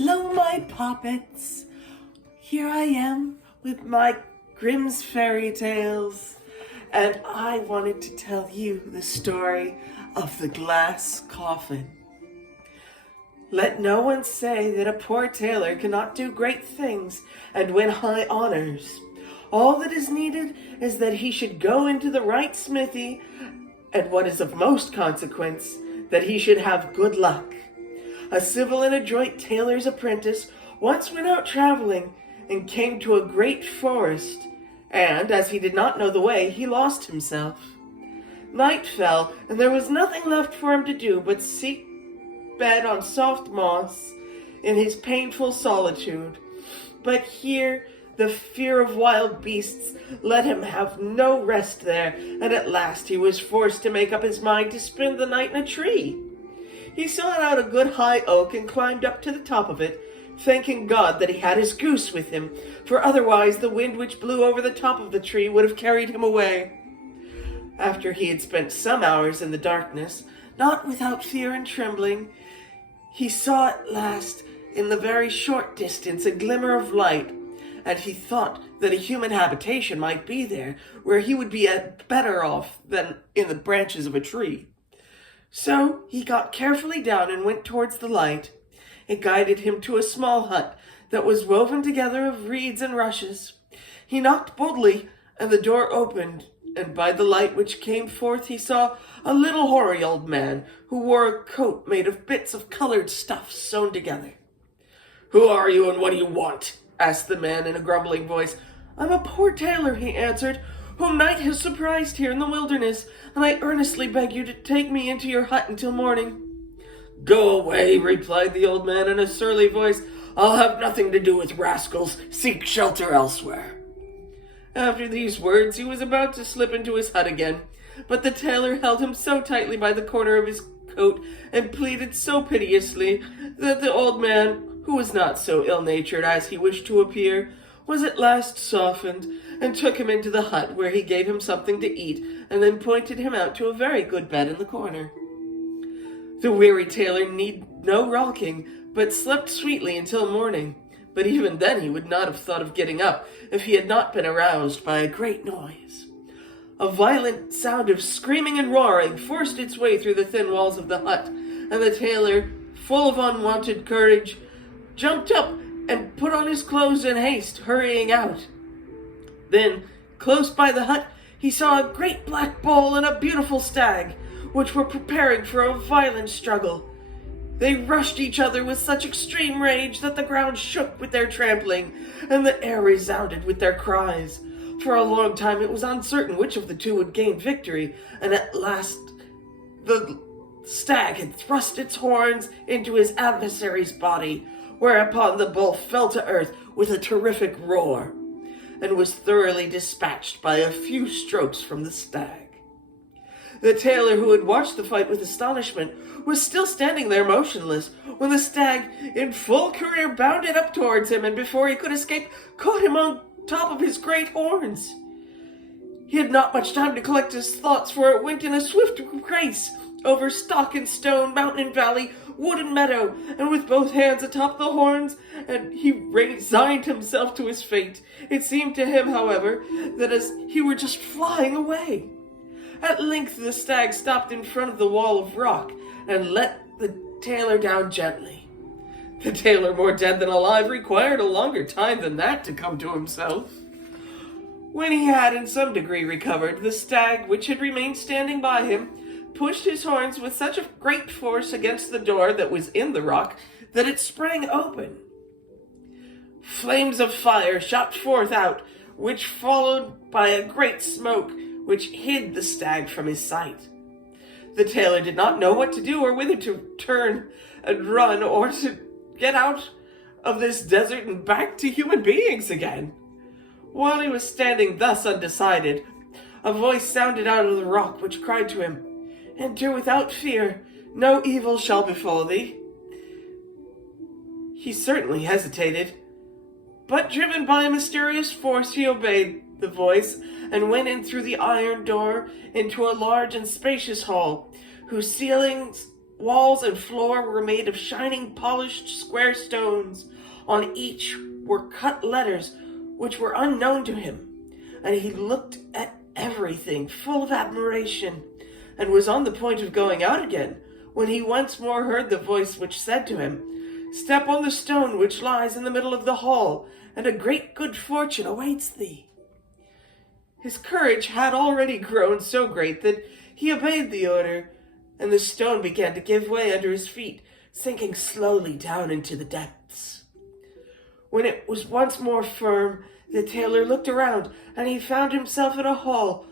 Hello, my puppets. Here I am with my Grimm's fairy tales, and I wanted to tell you the story of the glass coffin. Let no one say that a poor tailor cannot do great things and win high honors. All that is needed is that he should go into the right smithy, and what is of most consequence, that he should have good luck. A civil and adroit tailor's apprentice once went out traveling and came to a great forest, and as he did not know the way, he lost himself. Night fell, and there was nothing left for him to do but seek bed on soft moss in his painful solitude. But here the fear of wild beasts let him have no rest there, and at last he was forced to make up his mind to spend the night in a tree. He sought out a good high oak and climbed up to the top of it, thanking God that he had his goose with him, for otherwise the wind which blew over the top of the tree would have carried him away. After he had spent some hours in the darkness, not without fear and trembling, he saw at last in the very short distance a glimmer of light, and he thought that a human habitation might be there, where he would be better off than in the branches of a tree. So he got carefully down and went towards the light. It guided him to a small hut that was woven together of reeds and rushes. He knocked boldly, and the door opened, and by the light which came forth he saw a little hoary old man who wore a coat made of bits of colored stuff sewn together. "Who are you, and what do you want?" asked the man in a grumbling voice. "I'm a poor tailor," he answered, "whom night has surprised here in the wilderness, and I earnestly beg you to take me into your hut until morning." "Go away," replied the old man in a surly voice. "I'll have nothing to do with rascals. Seek shelter elsewhere." After these words, he was about to slip into his hut again, but the tailor held him so tightly by the corner of his coat and pleaded so piteously that the old man, who was not so ill-natured as he wished to appear, was at last softened, and took him into the hut, where he gave him something to eat, and then pointed him out to a very good bed in the corner. The weary tailor needed no rocking, but slept sweetly until morning. But even then he would not have thought of getting up if he had not been aroused by a great noise. A violent sound of screaming and roaring forced its way through the thin walls of the hut, and the tailor, full of unwonted courage, jumped up and put on his clothes in haste, hurrying out. Then, close by the hut, he saw a great black bull and a beautiful stag, which were preparing for a violent struggle. They rushed each other with such extreme rage that the ground shook with their trampling, and the air resounded with their cries. For a long time it was uncertain which of the two would gain victory, and at last the stag had thrust its horns into his adversary's body, whereupon the bull fell to earth with a terrific roar, and was thoroughly dispatched by a few strokes from the stag. The tailor, who had watched the fight with astonishment, was still standing there motionless, when the stag, in full career, bounded up towards him, and before he could escape, caught him on top of his great horns. He had not much time to collect his thoughts, for it went in a swift race over stock and stone, mountain and valley, wood and meadow, and with both hands atop the horns, and he resigned himself to his fate. It seemed to him, however, that as he were just flying away. At length the stag stopped in front of the wall of rock, and let the tailor down gently. The tailor, more dead than alive, required a longer time than that to come to himself. When he had in some degree recovered, the stag, which had remained standing by him, pushed his horns with such a great force against the door that was in the rock that it sprang open. Flames of fire shot forth out, which followed by a great smoke which hid the stag from his sight. The tailor did not know what to do, or whether to turn and run, or to get out of this desert and back to human beings again. While he was standing thus undecided, a voice sounded out of the rock which cried to him, "Enter without fear, no evil shall befall thee." He certainly hesitated, but driven by a mysterious force he obeyed the voice, and went in through the iron door into a large and spacious hall, whose ceilings walls and floor were made of shining, polished, square stones. On each were cut letters which were unknown to him, and he looked at everything full of admiration, and was on the point of going out again, when he once more heard the voice which said to him, "Step on the stone which lies in the middle of the hall, and a great good fortune awaits thee." His courage had already grown so great that he obeyed the order, and the stone began to give way under his feet, sinking slowly down into the depths. When it was once more firm, the tailor looked around, and he found himself in a hall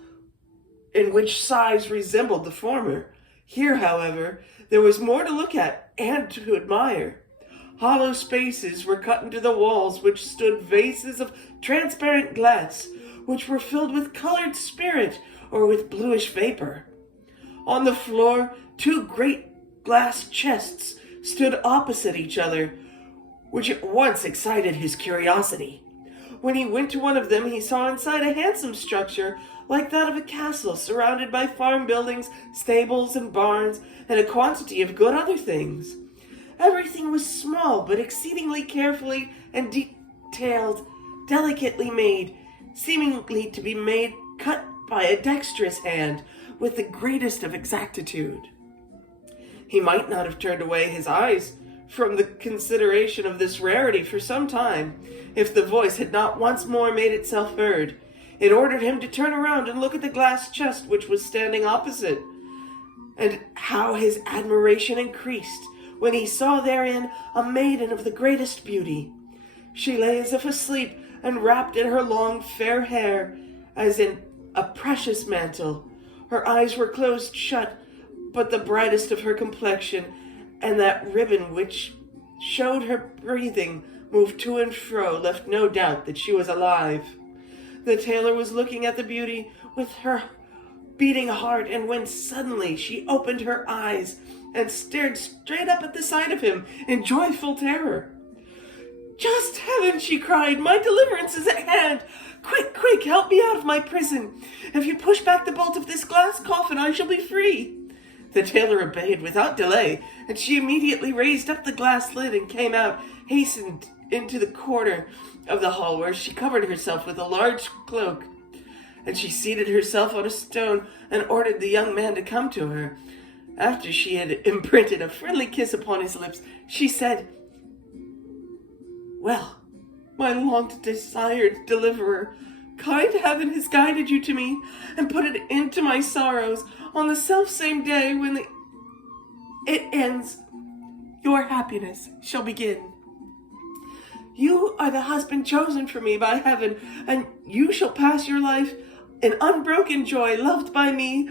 in which size resembled the former. Here, however, there was more to look at and to admire. Hollow spaces were cut into the walls, which stood vases of transparent glass, which were filled with colored spirit or with bluish vapor. On the floor, two great glass chests stood opposite each other, which at once excited his curiosity. When he went to one of them, he saw inside a handsome structure like that of a castle, surrounded by farm buildings, stables, and barns, and a quantity of good other things. Everything was small, but exceedingly carefully and detailed, delicately made, seemingly to be cut by a dexterous hand, with the greatest of exactitude. He might not have turned away his eyes from the consideration of this rarity for some time, if the voice had not once more made itself heard. It ordered him to turn around and look at the glass chest which was standing opposite, and how his admiration increased when he saw therein a maiden of the greatest beauty. She lay as if asleep, and wrapped in her long fair hair as in a precious mantle. Her eyes were closed shut, but the brightest of her complexion, and that ribbon which showed her breathing moved to and fro, left no doubt that she was alive. The tailor was looking at the beauty with her beating heart, and when suddenly she opened her eyes and stared straight up at the sight of him in joyful terror. "Just heaven!" she cried. "My deliverance is at hand. Quick, quick, help me out of my prison. If you push back the bolt of this glass coffin, I shall be free." The tailor obeyed without delay, and she immediately raised up the glass lid and came out, hastened into the corner of the hall, where she covered herself with a large cloak, and she seated herself on a stone and ordered the young man to come to her. After she had imprinted a friendly kiss upon his lips, she said, "Well, my long-desired deliverer, kind heaven has guided you to me and put an end to my sorrows. On the self-same day when it ends, your happiness shall begin. You are the husband chosen for me by heaven, and you shall pass your life in unbroken joy, loved by me,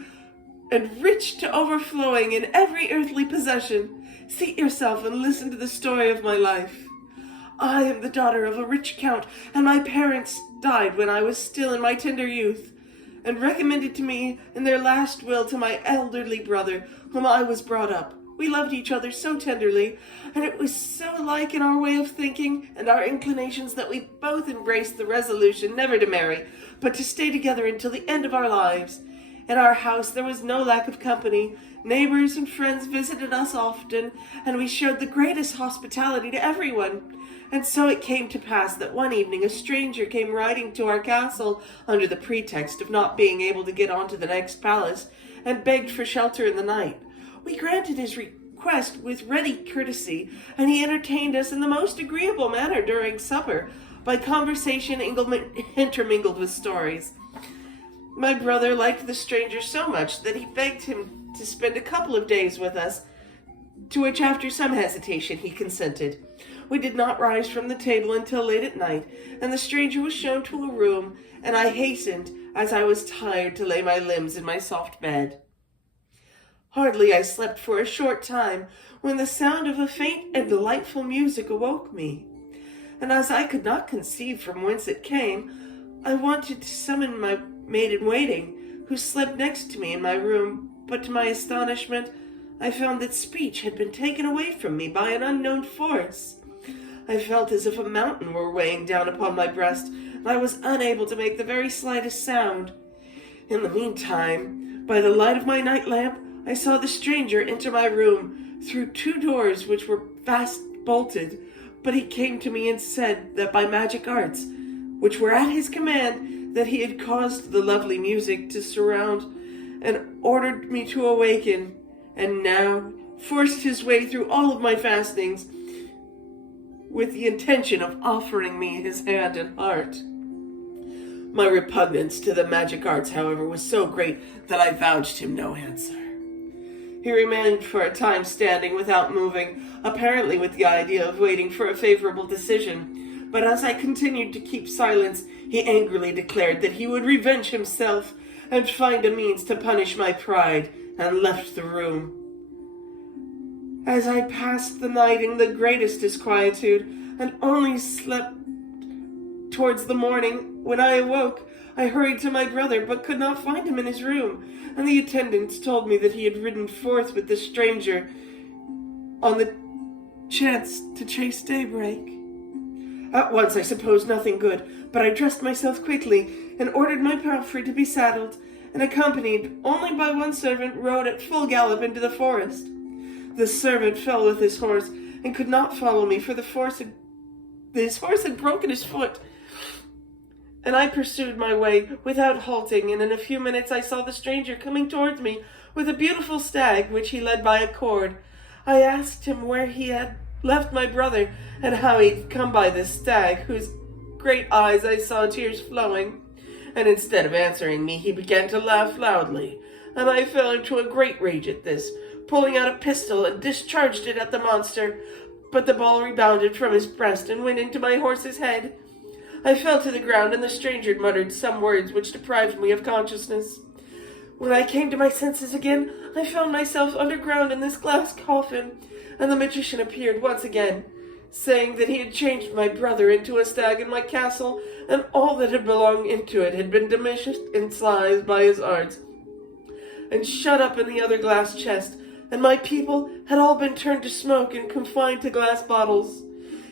and rich to overflowing in every earthly possession. Seat yourself and listen to the story of my life. I am the daughter of a rich count, and my parents died when I was still in my tender youth, and recommended to me in their last will to my elderly brother, whom I was brought up. We loved each other so tenderly, and it was so like in our way of thinking and our inclinations that we both embraced the resolution never to marry, but to stay together until the end of our lives. In our house there was no lack of company. Neighbors and friends visited us often, and we showed the greatest hospitality to everyone. And so it came to pass that one evening a stranger came riding to our castle under the pretext of not being able to get on to the next palace, and begged for shelter in the night. We granted his request with ready courtesy, and he entertained us in the most agreeable manner during supper, by conversation intermingled with stories. My brother liked the stranger so much that he begged him to spend a couple of days with us, to which after some hesitation he consented. We did not rise from the table until late at night, and the stranger was shown to a room, and I hastened, as I was tired, to lay my limbs in my soft bed. Hardly I slept for a short time, when the sound of a faint and delightful music awoke me, and as I could not conceive from whence it came, I wanted to summon my maid-in-waiting, who slept next to me in my room, but to my astonishment I found that speech had been taken away from me by an unknown force. I felt as if a mountain were weighing down upon my breast, and I was unable to make the very slightest sound. In the meantime, by the light of my night lamp, I saw the stranger enter my room, through 2 doors which were fast bolted, but he came to me and said that by magic arts, which were at his command, that he had caused the lovely music to surround and ordered me to awaken, and now forced his way through all of my fastings with the intention of offering me his hand and heart. My repugnance to the magic arts, however, was so great that I vouched him no answer. He remained for a time standing without moving, apparently with the idea of waiting for a favorable decision. But as I continued to keep silence, he angrily declared that he would revenge himself and find a means to punish my pride, and left the room. As I passed the night in the greatest disquietude, and only slept towards the morning, when I awoke, I hurried to my brother, but could not find him in his room, and the attendants told me that he had ridden forth with the stranger on the chance to chase daybreak. At once I supposed nothing good, but I dressed myself quickly, and ordered my palfrey to be saddled, and accompanied only by one servant, rode at full gallop into the forest. The servant fell with his horse, and could not follow me, for his horse had broken his foot. And I pursued my way without halting, and in a few minutes I saw the stranger coming towards me with a beautiful stag, which he led by a cord. I asked him where he had left my brother, and how he'd come by this stag, whose great eyes I saw tears flowing. And instead of answering me, he began to laugh loudly, and I fell into a great rage at this, pulling out a pistol and discharged it at the monster, but the ball rebounded from his breast and went into my horse's head. I fell to the ground, and the stranger muttered some words which deprived me of consciousness. When I came to my senses again, I found myself underground in this glass coffin, and the magician appeared once again, saying that he had changed my brother into a stag in my castle, and all that had belonged into it had been diminished in size by his arts, and shut up in the other glass chest, and my people had all been turned to smoke and confined to glass bottles.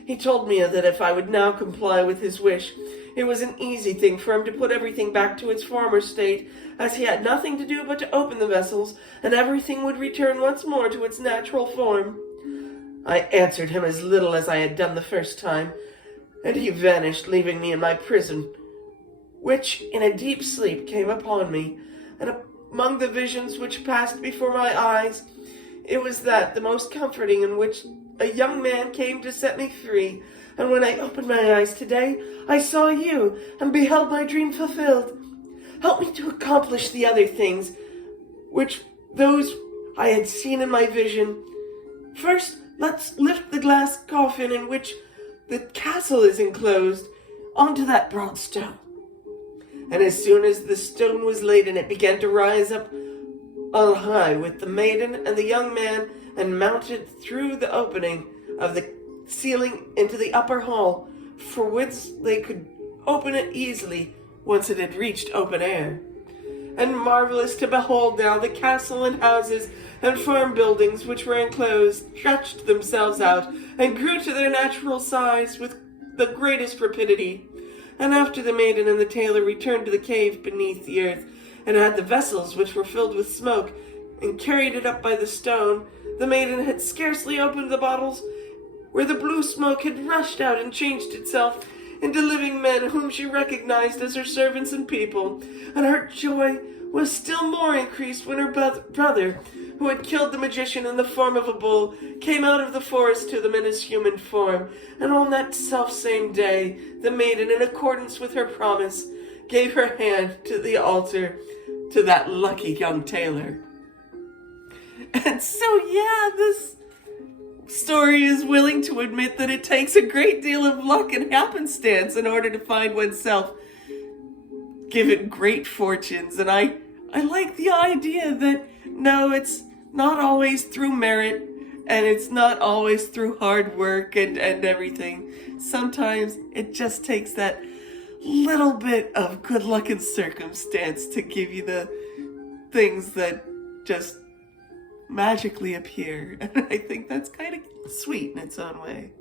He told me that if I would now comply with his wish, it was an easy thing for him to put everything back to its former state, as he had nothing to do but to open the vessels, and everything would return once more to its natural form. I answered him as little as I had done the first time, and he vanished, leaving me in my prison, which in a deep sleep came upon me, and among the visions which passed before my eyes, it was that the most comforting in which a young man came to set me free, and when I opened my eyes today, I saw you, and beheld my dream fulfilled. Help me to accomplish the other things, which those I had seen in my vision. First, let's lift the glass coffin in which the castle is enclosed onto that broad stone. And as soon as the stone was laid in, it began to rise up on high with the maiden and the young man, and mounted through the opening of the ceiling into the upper hall, for whence they could open it easily once it had reached open air. And marvelous to behold now, the castle and houses and farm buildings which were enclosed stretched themselves out and grew to their natural size with the greatest rapidity. And after the maiden and the tailor returned to the cave beneath the earth, and had the vessels which were filled with smoke, and carried it up by the stone, the maiden had scarcely opened the bottles, where the blue smoke had rushed out and changed itself into living men whom she recognized as her servants and people, and her joy was still more increased when her brother, who had killed the magician in the form of a bull, came out of the forest to them in his human form. And on that self-same day, the maiden, in accordance with her promise, gave her hand to the altar to that lucky young tailor. And so, yeah, this story is willing to admit that it takes a great deal of luck and happenstance in order to find oneself given great fortunes. And I like the idea that, no, it's not always through merit, and it's not always through hard work and everything. Sometimes it just takes that little bit of good luck and circumstance to give you the things that just magically appear. And I think that's kind of sweet in its own way.